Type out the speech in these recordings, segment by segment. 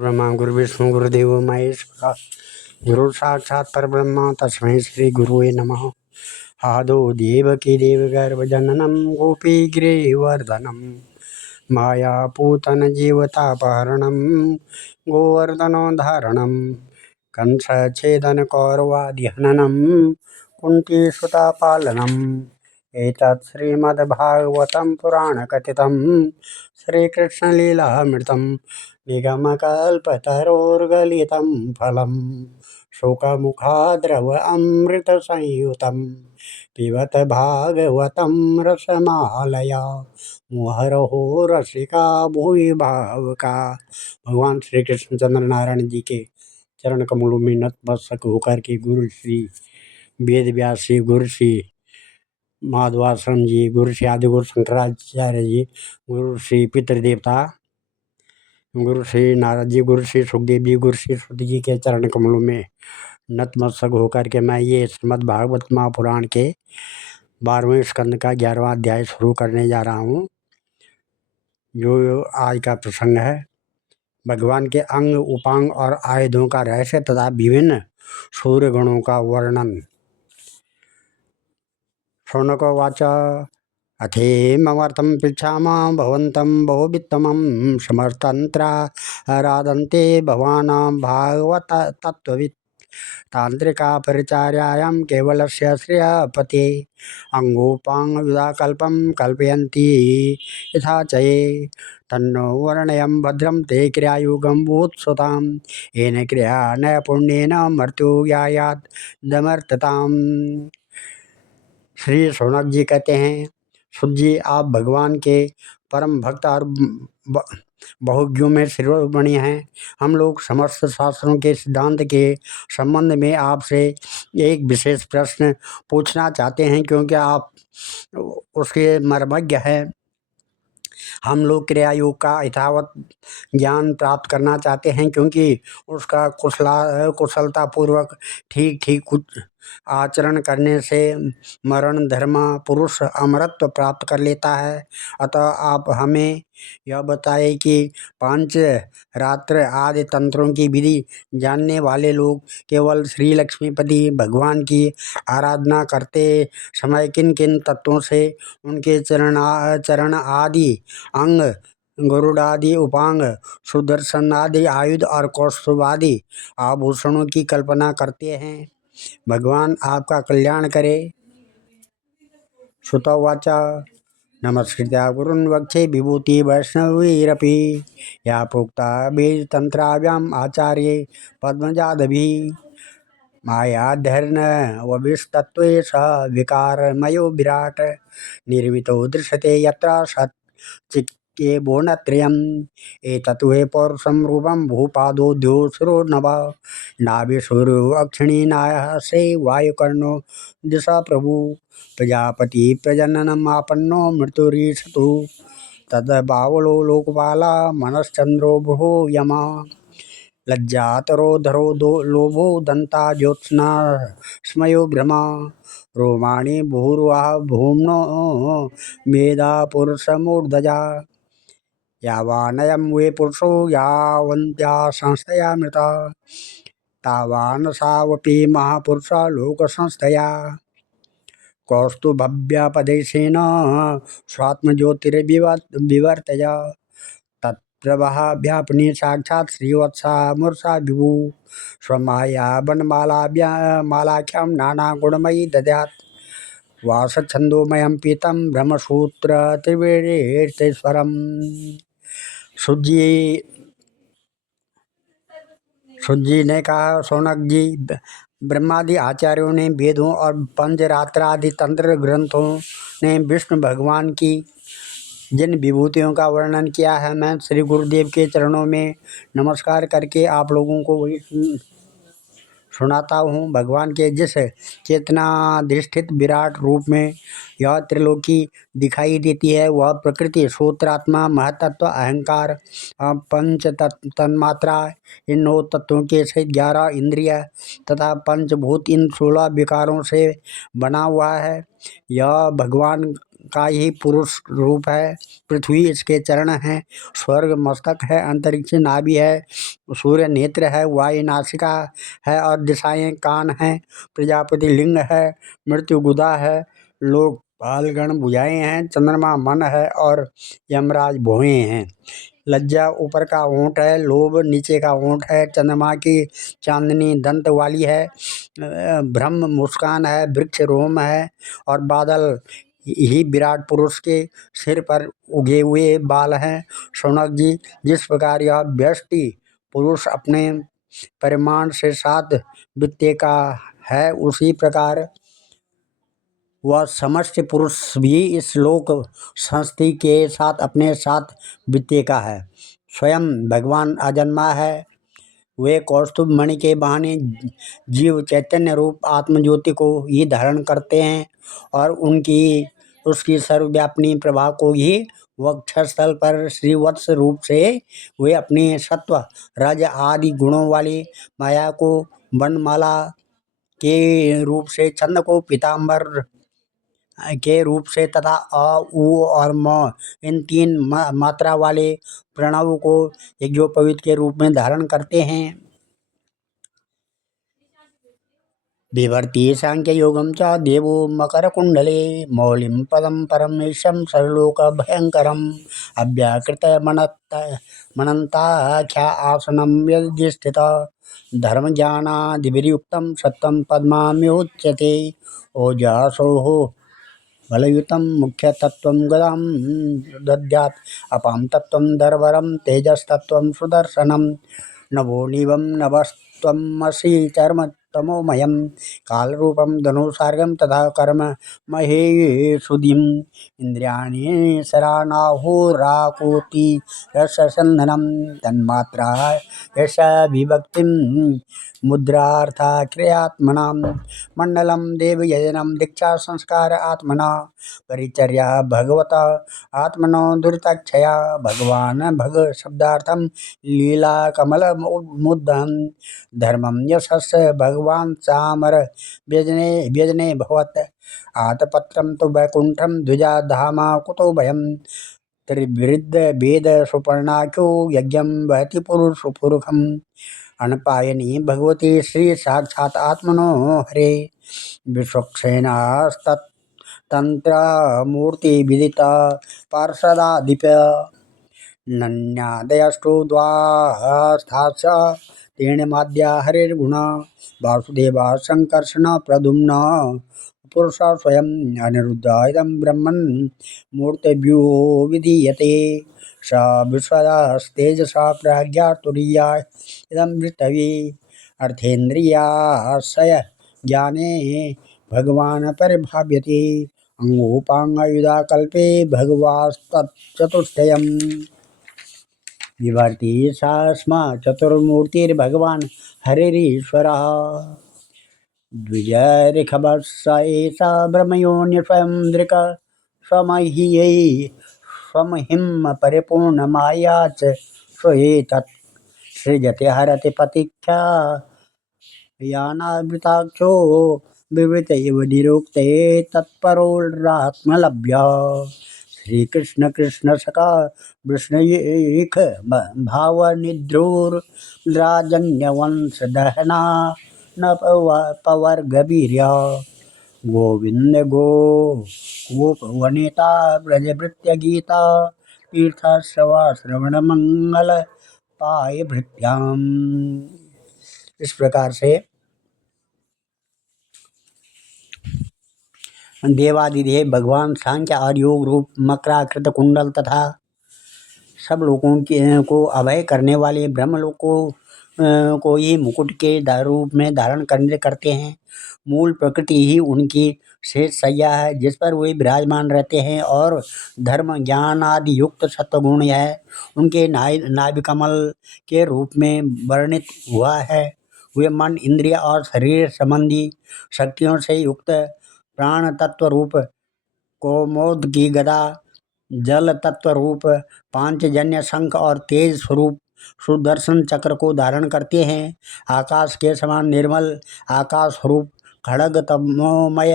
ब्रह्मा गुरु विष्णु गुरुदेव महेश्वरा गुरु साक्षात् परब्रह्म तस्मै श्री गुरुवे नमः। आदौ देवकी देवगर्भजननं गोपी गिरिवर्धनं मायापूतन जीवतापहरणं गोवर्धनोद्धारणं कंसच्छेदन कौरवादिहननं कुन्तीसुतापालनम् एतत् श्रीमद्भागवतं पुराणकथितं श्रीकृष्णलीलामृतं निगमकल्पतरोर्गलितं फलं शोकमुखाद्रव अमृतसंयुतं पिबत भागवतं रसमालया मुहरहो रसिका भुवि भावुका। भगवान श्री कृष्णचंद्र नारायण जी के चरण कमलों में नतमस्तक होकर के गुरु श्री वेद व्यास जी, गुरु श्री माधवाश्रम जी, गुरु श्री आदि गुरु शंकराचार्य जी, गुरु श्री पितृदेवता गुरु श्री नारद जी, गुरु श्री सुखदेव जी, गुरु श्री श्रुति जी के चरण कमलों में नतमस्तक होकर के मैं ये श्रीमद् भागवत महापुराण के 12वें स्कंद का 11वां अध्याय शुरू करने जा रहा हूँ। जो आज का प्रसंग है, भगवान के अंग उपांग और आयुधों का रहस्य तथा विभिन्न सूर्य गणों का वर्णन। शौनकोवाच अथेमवर्तं पृच्छामः भवन्तं बहुवित्तमं समर्थन्त्राराधन्ते भवानां भागवत तत्त्ववित् तांत्रिका परिचार्यायां केवलस्य श्रेयपते अंगोपांगयुधाकल्पं कल्पयन्ति यथा चये तन्नो वर्णयं भद्रं ते क्रियायुगं भूत्सुतां येन क्रिया नैपुण्येन मृत्यु यायात् दमर्तताम्। श्री शौनक जी कहते हैं, सुत जी, आप भगवान के परम भक्त और बहुज्ञों में शिरोमणि हैं। हम लोग समस्त शास्त्रों के सिद्धांत के संबंध में आपसे एक विशेष प्रश्न पूछना चाहते हैं, क्योंकि आप उसके मर्मज्ञ हैं। हम लोग क्रिया योग का यथावत ज्ञान प्राप्त करना चाहते हैं, क्योंकि उसका कुशलता पूर्वक ठीक कुछ आचरण करने से मरण धर्म पुरुष अमरत्व प्राप्त कर लेता है। अतः आप हमें यह बताएं कि पांच रात्र आदि तंत्रों की विधि जानने वाले लोग केवल श्री लक्ष्मीपति भगवान की आराधना करते समय किन किन तत्वों से उनके चरण आदि अंग, गरुड़ादि उपांग, सुदर्शन आदि आयुध और कौस्तुभ आदि आभूषणों की कल्पना करते हैं। भगवान आपका कल्याण करे। श्रुतवाच नमस्कृत्या गुरुन् वक्षे विभूति वैष्णवीरपि या प्रोक्ता वेदतंत्राभ्याम आचार्ये पद्मजादभि मायाधर्न वविस्तत्वे सह विकारमयो विराट निर्मितो दृश्यते यत्र सत् चिक्के बोनत्रयम् एतत् वे पौरुषं रूपं भूपादोऽध्यो शिरो नभ नाभिसूर्यो अक्षिणी नायः से वायुकर्णो दिशा प्रभु प्रजापति प्रजननमापन्नो मृत्युरीशतु तद बावलो लोकपाला मनश्चंद्रो भुवो यमा लज्जातरो धरो लोभो दंता ज्योत्स्ना स्मयो भ्रमा रोमाणि भूर्वा भूम्नो मेधा पुरुषमूर्धजा यावानयं वे पुरुषो यावन्त्या संस्थया मृता तावान सावपि महापुरुषा लोकसंस्थया कौस्तुभव्यापदेशेन स्वात्मज्योतिर्विवर्तया तत्प्रभाव्यापनी साक्षात् श्रीवत्सा मूर्षा विभु स्वमाया वनमालाख्यां नानागुणमयी दद्यात् वासच्छन्दोमयं पीतं ब्रह्मसूत्र त्रिवेणीश्वरम्। सुत जी ने कहा, शौनक जी, ब्रह्मादि आचार्यों ने वेदों और पंचरात्र आदि तंत्र ग्रंथों ने विष्णु भगवान की जिन विभूतियों का वर्णन किया है, मैं श्री गुरुदेव के चरणों में नमस्कार करके आप लोगों को वही सुनाता हूँ। भगवान के जिस चेतनाधिष्ठित विराट रूप में यह त्रिलोकी दिखाई देती है, वह प्रकृति, सूत्रात्मा, महतत्व, अहंकार, पंच तन्मात्रा, इन 9 तत्वों के सहित 11 इंद्रिय तथा पंचभूत, इन 16 विकारों से बना हुआ है। यह भगवान का ही पुरुष रूप है। पृथ्वी इसके चरण हैं, स्वर्ग मस्तक है, अंतरिक्ष नाभि है, सूर्य नेत्र है, वायु नासिका है और दिशाएं कान हैं, प्रजापति लिंग है, मृत्यु गुदा है, लोकपालगण भुजाएं हैं, चंद्रमा मन है और यमराज भुएं हैं। लज्जा ऊपर का ओंठ है, लोभ नीचे का ओंठ है, चंद्रमा की चांदनी दंत वाली है, ब्रह्म मुस्कान है, वृक्ष रोम है और बादल ही विराट पुरुष के सिर पर उगे हुए बाल हैं। शौनक जी, जिस प्रकार यह व्यष्टि पुरुष अपने परिमाण से 7 वित्ते का है, उसी प्रकार वह समष्टि पुरुष भी इस लोक संस्ति के साथ अपने 7 वित्ते का है। स्वयं भगवान अजन्मा है, वे कौस्तुभ मणि के बहाने जीव चैतन्य रूप आत्मज्योति को ही धारण करते हैं और उसकी सर्वव्यापिनी प्रभा को ही वक्षस्थल पर श्रीवत्स रूप से वे अपने सत्व रज आदि गुणों वाली माया को वर्णमाला के रूप से, छंद को पीताम्बर के रूप से तथा अ उ और म इन 3 मात्रा वाले प्रणव को यज्ञोपवीत के रूप में धारण करते हैं। बिभर्ति सांख्य योगम च देवो मकर कुंडले मौलिम पदम परमेशम सर्वलोक भयंकरम अव्याकृत मनंताख्या आसनम यदिष्ठित धर्म ज्ञानादिभिर्युक्तम सत्यम पद्माम्योच्यते ओजसोः बलयुतं मुख्यतत्त्वं गदां दद्यात् अपां तत्त्वं दर्वरं तेजस्तत्त्वं सुदर्शनं नभोनिभं नभस्त्वमसि चर्मतमोमयं कालरूपं धनुसार्गं तथा कर्म महेशुदिम् इन्द्रियाणि शरानाहुराकोटि रससन्धनं तन्मात्रा यश विभक्तिं मुद्रार्था क्रियात्मनां मंडलम देवयजनम दीक्षा संस्कार आत्मना परिचर्या भगवता आत्मनो दुरितक्षया भगवान भग शब्दार्थम लीला कमल मुद्दम धर्मम यशस् भगवान चामर व्यजने व्यजने भवत् आतपत्रम तो वैकुंठम द्विजा धामा कुतो भयम त्रिवृद्ध वेद सुपर्णाख्यो यज्ञम वहति पुरुष पुरुषम अनपायनी भगवती श्री साक्षात आत्मनो हरे विश्वक्सेनास्तंत्र मूर्ति विदिता पार्षदाधिप नन्यादयष्टो द्वास्थाश्च तेन माद्या हरिर्गुणा वासुदेवा संकर्षण प्रद्युम्न पुरुष स्वयं अनिरुद्ध इदं ब्रह्मन् मूर्तिभ्यो विधीयते स विश्वस्तेजसा प्राज्ञा तुरीया इदं पृथिवी अर्थेन्द्रियाशय ज्ञाने भगवान् परिभाव्यते अंगोपांगयुधा कल्पे भगवास्तचतुष्टयम् विभर्ति सा स्म चतुर्मूर्तिर्भगवान् हरिरीश्वरः द्विजऋषभस्स एष ब्रह्मयोनि स्वयं दृक् स्वमहिं परिपूर्णमाया च स्वएतत् सृजति हरति पतिख्या यानावृताक्षो विवृत इव निरुक्ते तत्परोरात्मलभ्य श्रीकृष्ण कृष्ण सखा विष्णुख भावनिद्रोर्राजन्यवंशदहना न पवर्गवीर्य गोविंद गोपवनिता ब्रजभृत्य गीता तीर्थश्रवा श्रवण मंगल पाय भृत्याम। इस प्रकार से देवादिदेव भगवान सांख्य और योग रूप मकराकृत कुंडल तथा सब लोगों को अभय करने वाले ब्रह्मलोक को ही मुकुट के रूप में धारण करते हैं। मूल प्रकृति ही उनकी शेष सैया है जिस पर वे विराजमान रहते हैं और धर्म ज्ञान आदि युक्त सत्वगुण है उनके नाभि कमल के रूप में वर्णित हुआ है। वे मन इंद्रिय और शरीर संबंधी शक्तियों से युक्त प्राण तत्व रूप कोमोद की गदा, जल तत्व रूप पांचजन्य शंख और तेज स्वरूप सुदर्शन चक्र को धारण करते हैं। आकाश के समान निर्मल आकाश स्वरूप खड़ग तमोमय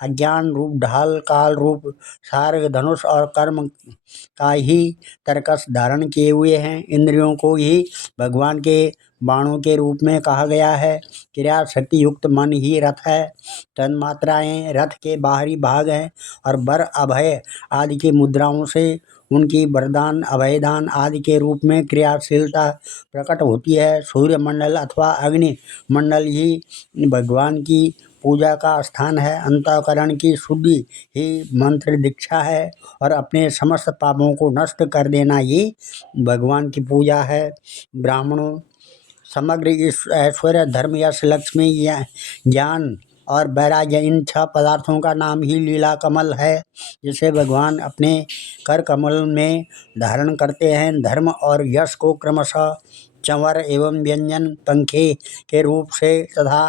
अज्ञान रूप ढाल, काल रूप सार्ग धनुष और कर्म का ही तरकस धारण किए हुए हैं। इंद्रियों को ही भगवान के बाणों के रूप में कहा गया है। क्रिया शक्ति युक्त मन ही रथ है। तन्मात्राएं रथ के बाहरी भाग हैं और वर अभय आदि की मुद्राओं से उनकी वरदान अभयदान आदि के रूप में क्रियाशीलता प्रकट होती है। सूर्य मंडल अथवा अग्नि मंडल ही भगवान की पूजा का स्थान है। अंतःकरण की शुद्धि ही मंत्र दीक्षा है और अपने समस्त पापों को नष्ट कर देना ही भगवान की पूजा है। ब्राह्मणों समग्र ऐश्वर्य धर्म यश लक्ष्मी ज्ञान और वैराग्य इन 6 पदार्थों का नाम ही लीला कमल है, जिसे भगवान अपने कर कमल में धारण करते हैं। धर्म और यश को क्रमशः चंवर एवं व्यंजन पंखे के रूप से तथा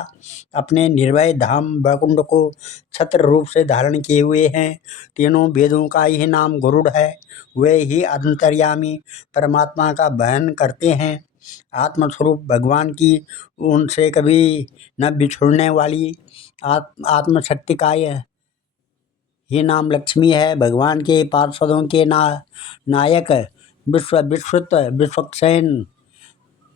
अपने निर्भय धाम वैकुंठ को छत्र रूप से धारण किए हुए हैं। तीनों वेदों का ही नाम गरुड़ है। वे ही अंतर्यामी परमात्मा का वहन करते हैं। आत्मस्वरूप भगवान की उनसे कभी न बिछुड़ने वाली आत्मशक्ति का ही नाम लक्ष्मी है। भगवान के पार्षदों के नायक विश्वत विश्वक्सेन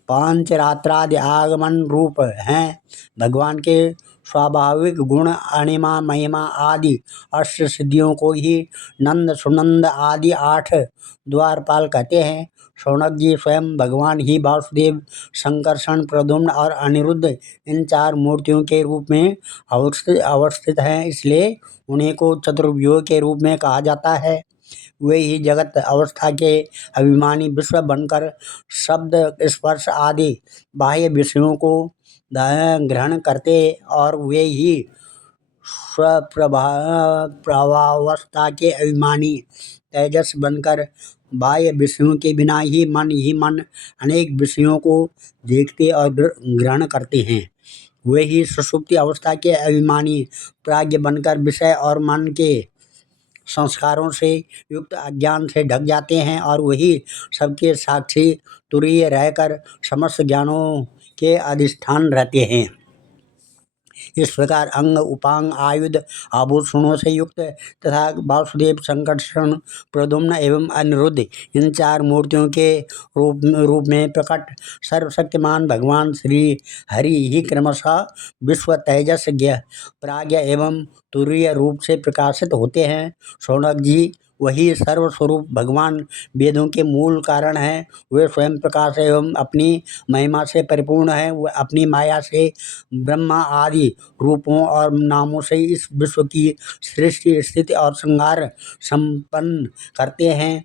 पांचरात्रादि आगमन रूप हैं। भगवान के स्वाभाविक गुण अणिमा महिमा आदि अष्ट सिद्धियों को ही नंद सुनंद आदि 8 द्वारपाल कहते हैं। शौनक जी स्वयं भगवान ही वासुदेव संकर्षण प्रद्युम्न और अनिरुद्ध इन 4 मूर्तियों के रूप में अवस्थित हैं, इसलिए उन्हीं को चतुर्व्यूह के रूप में कहा जाता है। वे ही जगत अवस्था के अभिमानी विश्व बनकर शब्द स्पर्श आदि बाह्य विषयों को ग्रहण करते और वे ही स्वप्रभावस्था के अभिमानी तेजस बनकर बाह्य विषयों के बिना ही मन अनेक विषयों को देखते और ग्रहण करते हैं। वे ही सुषुप्ति अवस्था के अभिमानी प्राज्ञ बनकर विषय और मन के संस्कारों से युक्त अज्ञान से ढक जाते हैं और वही सबके साक्षी तुरीय रहकर समस्त ज्ञानों के अधिष्ठान रहते हैं। इस प्रकार अंग उपांग आयुध आभूषणों से युक्त तथा वासुदेव संकर्षण प्रद्युम्न एवं अनिरुद्ध इन 4 मूर्तियों के रूप में प्रकट सर्वशक्तिमान भगवान श्री हरि ही क्रमशः विश्व तेजस प्राज्ञ एवं तुरीय रूप से प्रकाशित होते हैं। शौनक जी वही सर्वस्वरूप भगवान वेदों के मूल कारण हैं। वे स्वयं प्रकाश एवं अपनी महिमा से परिपूर्ण हैं। वे अपनी माया से ब्रह्मा आदि रूपों और नामों से इस विश्व की सृष्टि स्थिति और संहार संपन्न करते हैं।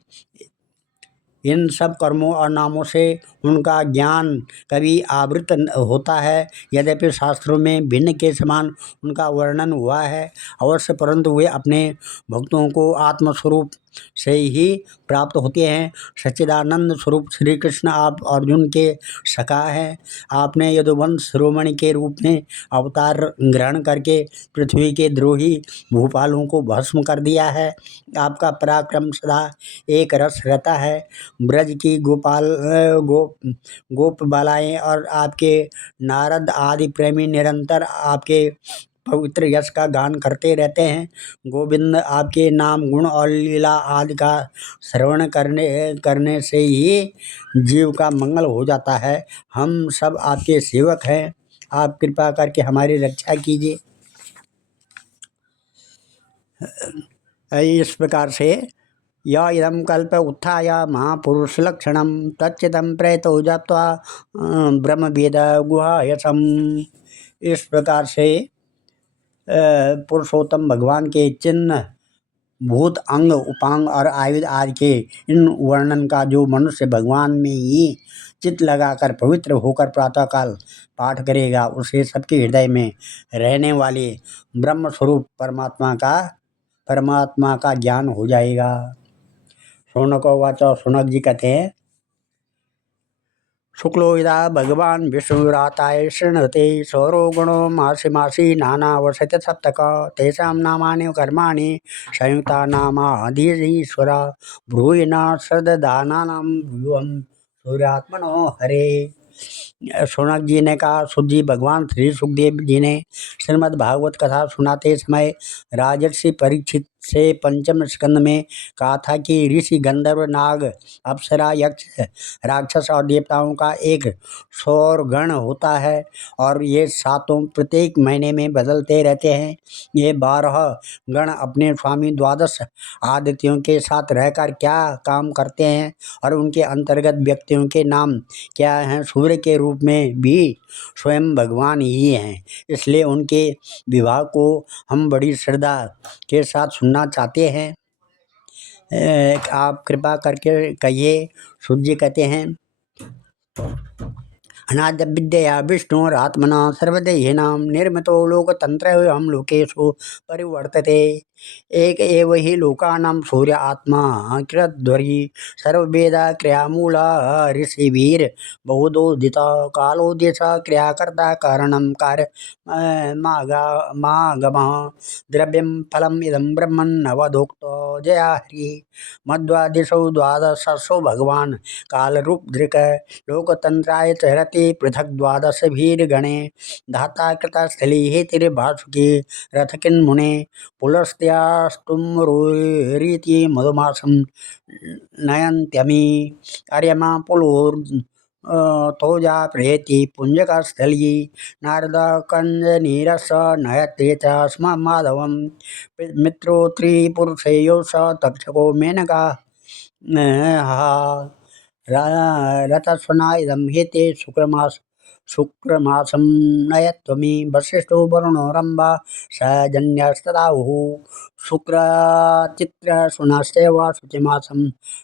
इन सब कर्मों और नामों से उनका ज्ञान कभी आवृत होता है, यद्यपि शास्त्रों में भिन्न के समान उनका वर्णन हुआ है अवश्य, परंतु वे अपने भक्तों को आत्मस्वरूप से ही प्राप्त होते हैं। सच्चिदानंद स्वरूप श्री कृष्ण आप अर्जुन के सखा हैं। आपने यदुवंश शिरोमणि के रूप में अवतार ग्रहण करके पृथ्वी के द्रोही भूपालों को भस्म कर दिया है। आपका पराक्रम सदा एक रस रहता है। ब्रज की गोप बालाएँ और आपके नारद आदि प्रेमी निरंतर आपके पवित्र यश का गान करते रहते हैं। गोविंद आपके नाम गुण और लीला आदि का श्रवण करने से ही जीव का मंगल हो जाता है। हम सब आपके सेवक हैं, आप कृपा करके हमारी रक्षा कीजिए। इस प्रकार से या इदं कल्प उत्थाय महापुरुषलक्षणं तच्चिदं प्रेतो जप्त्वा ब्रह्मवेद गुहायसम्। इस प्रकार से पुरुषोत्तम भगवान के चिन्ह भूत अंग उपांग और आयुध आदि के इन वर्णन का जो मनुष्य भगवान में ही चित्त लगाकर पवित्र होकर प्रातःकाल पाठ करेगा, उसे सबके हृदय में रहने वाले ब्रह्म स्वरूप परमात्मा का ज्ञान हो जाएगा। शौनकोवाच, शौनक जी कहते हैं, शुक्लो यदा भगवान विष्णुराताय शृणुते सौरो गुणो मासी मासी नानावसत सप्तक तेषां नामानि कर्माणि संयुक्ता नामाधीश्वरा ब्रूहिणा सददानानां व्यूहं सूर्यात्मनो हरे। शौनक जी ने कहा, सुत जी, भगवान श्री सुखदेव जी ने श्रीमद् भागवत कथा सुनाते समय राजर्षि परीक्षित से पंचम स्कंद में कहा था कि ऋषि, गंधर्व, नाग, अप्सरा, यक्ष, राक्षस और देवताओं का एक सौर गण होता है और ये सातों प्रत्येक महीने में बदलते रहते हैं। ये 12 गण अपने स्वामी द्वादश आदित्यों के साथ रहकर क्या काम करते हैं और उनके अंतर्गत व्यक्तियों के नाम क्या हैं? सूर्य के रूप में भी स्वयं भगवान ही हैं। इसलिए उनके विवाह को हम बड़ी श्रद्धा के साथ सुनना चाहते हैं। आप कृपा करके कहिए। सूर्य जी कहते हैं, अनाद्य विद्या विष्णुरात्मना सर्वदेहिनां निर्मितो लोकतन्त्रम् लोकेषु परिवर्तते। एक एव हि लोकानां सूर्य आत्मा किरध्वरी सर्ववेदा क्रियामूला ऋषिभिर् बहुदोदिता कालोदेश क्रियाकर्ता कारणं कार्य मागमः द्रव्यं फलम् इदं ब्रह्मन् नवदोक्तो जया हरि मध्वादिशौ द्वादशसु भगवान् कालरूपधृक् लोकतन्त्राय चरति पृथक् द्वादशभिर्गणे धाता कृतस्थली हेतिर्भासुकी रथकिन्मुने पुलस्त्यास्तुम्रुरीति मधुमासं नयन्त्यमी अर्यमा पुलोर्तोजा प्रेति पुञ्जकस्थली नारदकञ्जनीरस नयते च स्म माधवं मित्रो त्रिपुरुषेयो स तक्षको मेनका रथस्वना इदं हेते शुक्रमासं नयत्वमी वसिष्ठो वरुणो रम्भा सजन्यस्तदाहुः शुक्रचित्रसुनश्चैव शुचिमासं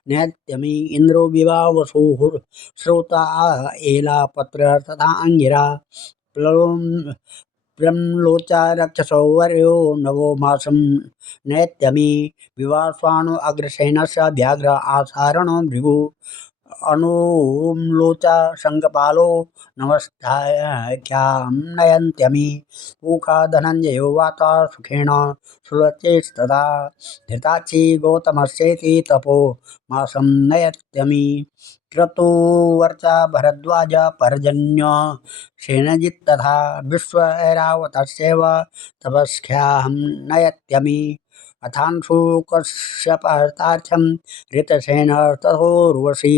नयत्यमी इन्द्रो विवावसुः श्रोता एलापत्र तथा अंगिरा ब्रह्मलोचा रक्षसो वर्यो नवो मासं नयत्यमी विवास्वानो अग्रसेनस्य व्याघ्र आसारणो भृगु अनुलोचा शङ्खपालो नमस्थाख्यां नयन्त्यमी ऊखा धनञ्जयो वाता सुखेन सुरचेस्तदा धृताची गौतमस्येति तपो मासं नयत्यमी क्रतुवर्चा भरद्वाज पर्जन्य सेनजित् तथा विश्वैरावतस्यैव तपस्याहं नयत्यमी अथांशु कश्यपहर्तार्थं ऋतसेन तथोर्वशी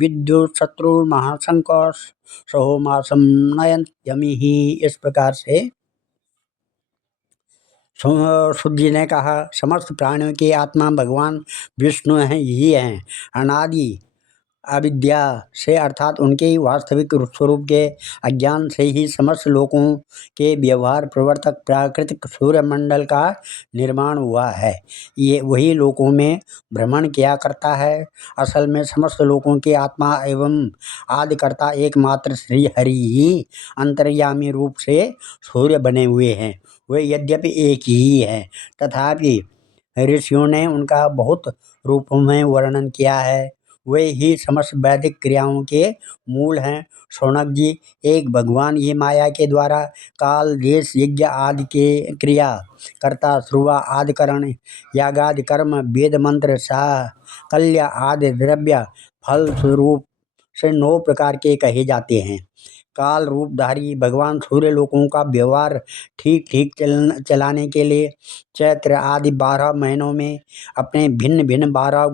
विद्युत्शत्रुर्महाशंक सहोमासं नयत्यमी। इस प्रकार से सूत जी ने कहा, समस्त प्राणियों की आत्मा भगवान विष्णु ही हैं। अनादि अविद्या से अर्थात उनके वास्तविक स्वरूप के अज्ञान से ही समस्त लोकों के व्यवहार प्रवर्तक प्राकृतिक सूर्यमंडल का निर्माण हुआ है। ये वही लोकों में भ्रमण किया करता है। असल में समस्त लोकों की आत्मा एवं आदिकर्ता एकमात्र श्री हरि ही अंतर्यामी रूप से सूर्य बने हुए हैं। वे यद्यपि एक ही हैं, तथापि ऋषियों ने उनका बहुत रूपों में वर्णन किया है। वे ही समस्त वैदिक क्रियाओं के मूल हैं। शौनक जी, एक भगवान ही माया के द्वारा काल, देश, यज्ञ आदि के क्रिया कर्ता, ध्रुवा आदि करण, यागादि कर्म, वेद मंत्र, कल्य आदि द्रव्य फल स्वरूप से 9 प्रकार के कहे जाते हैं। काल रूपधारी भगवान सूर्य लोकों का व्यवहार ठीक ठीक चलाने के लिए चैत्र आदि 12 महीनों में अपने भिन्न भिन्न 12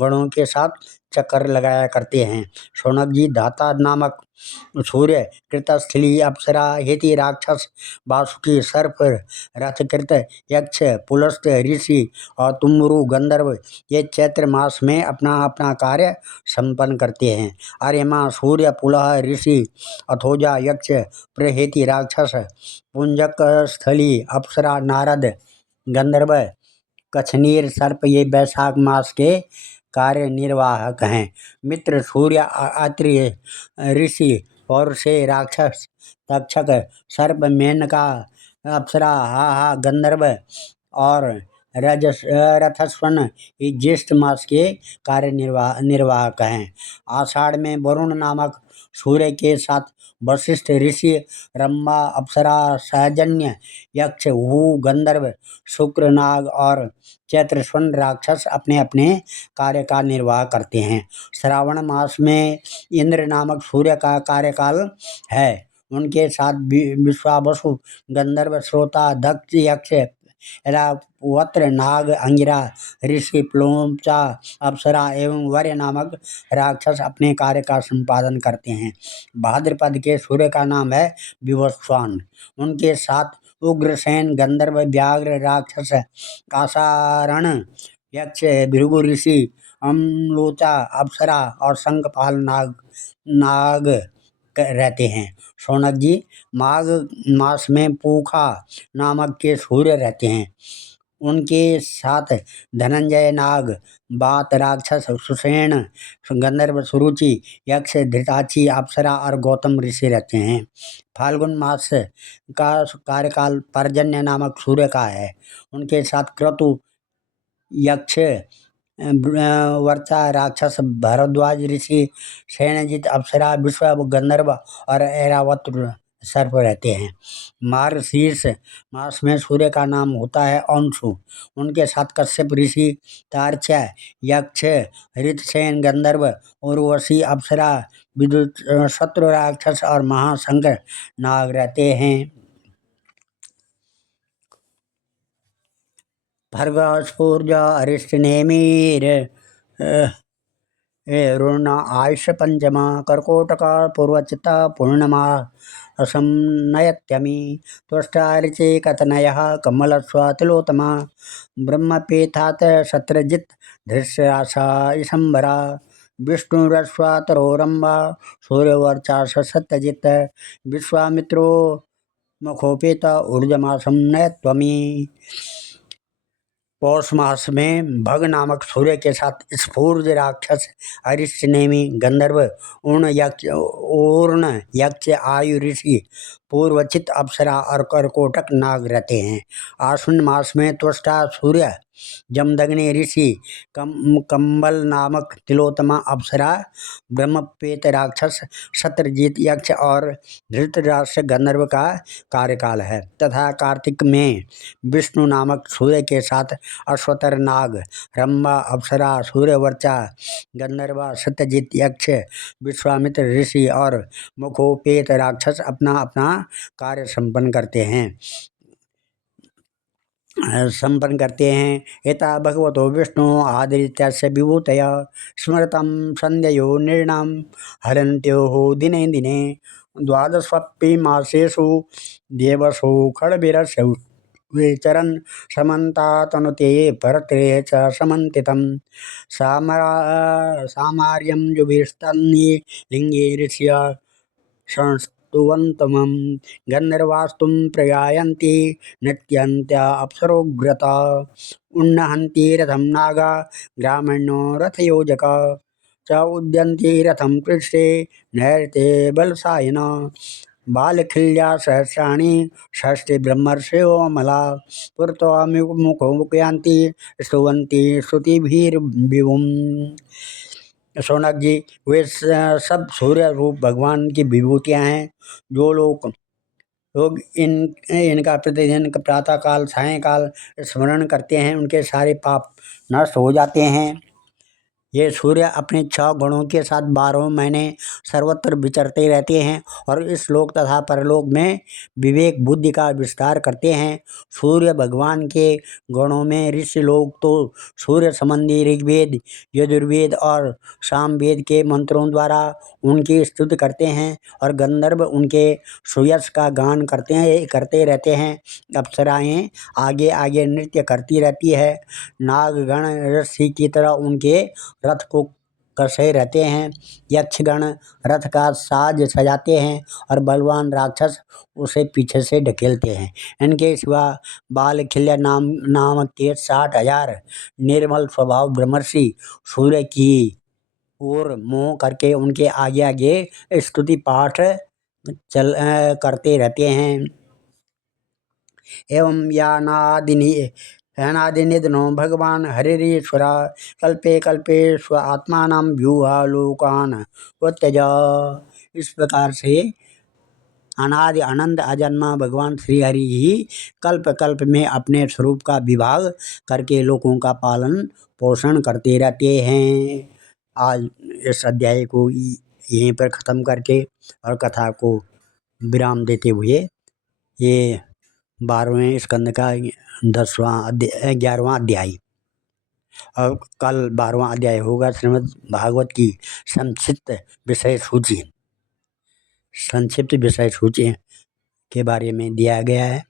गणों के साथ चक्कर लगाया करते हैं। शौनक जी, धाता नामक सूर्य, कृतस्थली, अप्सरा, हेति, राक्षस, वासुकी, सर्प, रथकृत, यक्ष, पुलस्त, ऋषि और तुम्बरु गंधर्व ये चैत्र मास में अपना अपना कार्य संपन्न करते हैं। आर्यमा, सूर्य, पुलह, ऋषि, अथोजा, यक्ष, प्रहेति, राक्षस, पुंजक स्थली, अप्सरा, नारद, गंधर्व, कछनीर, सर्प ये वैशाख मास के कार्य निर्वाहक हैं। मित्र, सूर्य, अत्रि, ऋषि, पौरुषे, राक्षस, तक्षक, सर्प, मेनका, अप्सरा, हाहा, गंधर्व और रथस्वन ये ज्येष्ठ मास के कार्य निर्वाहक हैं। आषाढ़ में वरुण नामक सूर्य के साथ वशिष्ठ ऋषि, रंभा, अप्सरा, सहजन्य, यक्ष, हू, गंधर्व, शुक्र, नाग और चैत्रस्वन राक्षस अपने अपने कार्य का निर्वाह करते हैं। श्रावण मास में इंद्र नामक सूर्य का कार्यकाल है। उनके साथ विश्वावसु, गंधर्व, श्रोता, दक्ष, यक्ष, ऐरावत, नाग, अंगिरा, ऋषि, प्लोमचा, अप्सरा एवं वर्य नामक राक्षस अपने कार्य का संपादन करते हैं। भाद्रपद के सूर्य का नाम है विवस्वान। उनके साथ उग्रसेन, गंधर्व, व्याघ्र, राक्षस, कासारण, यक्ष, भृगु ऋषि, अम्लोचा, अप्सरा और शंखपाल नाग नाग रहते हैं। शौनक जी, माघ मास में पूखा नामक के सूर्य रहते हैं। उनके साथ धनंजय नाग, बात राक्षस, सुषेण, गंधर्व, सुरुचि, यक्ष, धृताची, अप्सरा और गौतम ऋषि रहते हैं। फाल्गुन मास का कार्यकाल पर्जन्य नामक सूर्य का है। उनके साथ क्रतु, यक्ष, वर्चा, राक्षस, भारद्वाज ऋषि, शयनजित, अप्सरा, विश्व, गंधर्व और ऐरावत सर्प रहते हैं। मार्गशीर्ष मास में सूर्य का नाम होता है अंशु। उनके साथ कश्यप ऋषि, तार्क्ष्य, यक्ष, ऋतसेन, गंधर्व, उर्वशी, अप्सरा, विद्युत, शत्रु राक्षस और महाशंकर नाग रहते हैं। भर्गस्फूर्ज, अरिष्टनेमिर, रुण, आयुष पंचमा, कर्कोटका, पूर्वचिता, पूर्णमा, असमनयत्यमी, त्वष्टारिचे कतनयः, कमलस्व, तिलोत्तमा, ब्रह्मपेथात, शत्रजित्, धृष्यराशा, ईशंबरा, विष्णुरश्वा, तरोरंबा, सूर्यवर्चा, सत्यजित्, विश्वामित्रो, मखोपेत, ऊर्जमासम नयत्वमी। पौष मास में भग नामक सूर्य के साथ स्फूर्ज राक्षस, अरिष्टनेमि, गंधर्व, ऊर्ण यक्ष, आयु ऋषि, पूर्वचित, अप्सरा और कर्कोटक नाग रहते हैं। आश्विन मास में त्वष्टा सूर्य, जमदग्नि ऋषि, कंबल नामक तिलोत्तमा, अप्सरा, ब्रह्मपेत राक्षस, शत्रजीत, यक्ष और धृतराष्ट्र गंधर्व का कार्यकाल है। तथा कार्तिक में विष्णु नामक सूर्य के साथ अश्वतर नाग, रंभा, अप्सरा, सूर्यवर्चा, गंधर्व, सत्यजित, यक्ष, विश्वामित्र ऋषि और मुखोपेत राक्षस अपना अपना कार्य संपन्न करते हैं। एता भगवतो विष्णु आदित्यस्य विभूतया स्मृतं संध्ययो नृणां हरन्त्योः दिने दिने द्वादशवपि मासेषु देवसो खड्भिरस्य विचरन् समन्तातनुते परत्रे च समन्तितं सामार्यं जुभिस्तन्ये लिङ्गे ऋष्य संस्तुवन्तमं गन्धर्वास्तुं प्रयायन्ति नृत्यन्त्या अप्सरोग्रता उन्नहन्ति रथं नागा ग्रामीणो रथयोजका च उद्यन्ति रथं पृष्ठे नैरते बलसायिन बालखिल्या सहस्राणि षष्टि ब्रह्मर्षयो अमला पुरतो मुखो मुखयांति स्तुवन्ति श्रुतिभिर्विभुम्। शौनक जी, वे सब सूर्य रूप भगवान की विभूतियाँ हैं। जो लोग इनका प्रतिदिन प्रातःकाल सायंकाल स्मरण करते हैं, उनके सारे पाप नष्ट हो जाते हैं। ये सूर्य अपने 6 गुणों के साथ 12 महीने सर्वत्र विचरते रहते हैं और इस लोक तथा परलोक में विवेक बुद्धि का विस्तार करते हैं। सूर्य भगवान के गुणों में ऋषि लोग तो सूर्य संबंधी ऋग्वेद, यजुर्वेद और सामवेद के मंत्रों द्वारा उनकी स्तुति करते हैं और गंधर्व उनके सुयश का गान करते रहते हैं। अप्सराएं आगे आगे नृत्य करती रहती है। नागगण रस्सी की तरह उनके रथ को कसे रहते हैं। यक्षगण रथ का साज सजाते हैं और बलवान राक्षस उसे पीछे से ढकेलते हैं। इनके सिवा बालखिल्य नामक के 60,000 निर्मल स्वभाव ब्रह्मर्षि सूर्य की ओर मोह करके उनके आगे आगे स्तुति पाठ करते रहते हैं। एवं यानादिनिधनो भगवान हरिरीश्वरा कल्पे कल्पे स्व आत्मानं व्यूहा लोकान् उत्त्यज इस प्रकार से अनादि अनंत अजन्मा भगवान श्री हरि ही कल्प कल्प में अपने स्वरूप का विभाग करके लोगों का पालन पोषण करते रहते हैं। आज इस अध्याय को यहीं पर ख़त्म करके और कथा को विराम देते हुए ये 12वें स्कंद का 11वां अध्याय और कल 12वां अध्याय होगा। श्रीमद् भागवत की संक्षिप्त विषय सूची के बारे में दिया गया है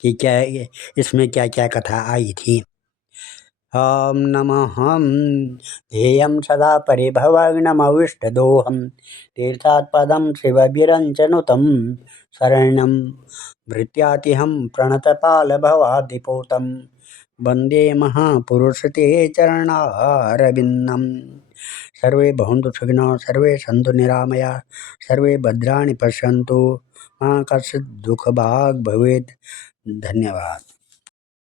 कि क्या इसमें क्या क्या कथा आई थी। हम नमः ध्येयं सदा परिभवग्नमविष्टदोहं तीर्थात्पदं शिवविरञ्चनुतं शरणं भृत्यातिहं प्रणतपालभवादिपोतं वन्दे महापुरुषते चरणारविन्दं। सर्वे भवन्तु सुखिनः, सर्वे सन्तु निरामया, सर्वे भद्राणि पश्यन्तु, मा कश्चित् दुःखभाग् भवेत्। धन्यवाद।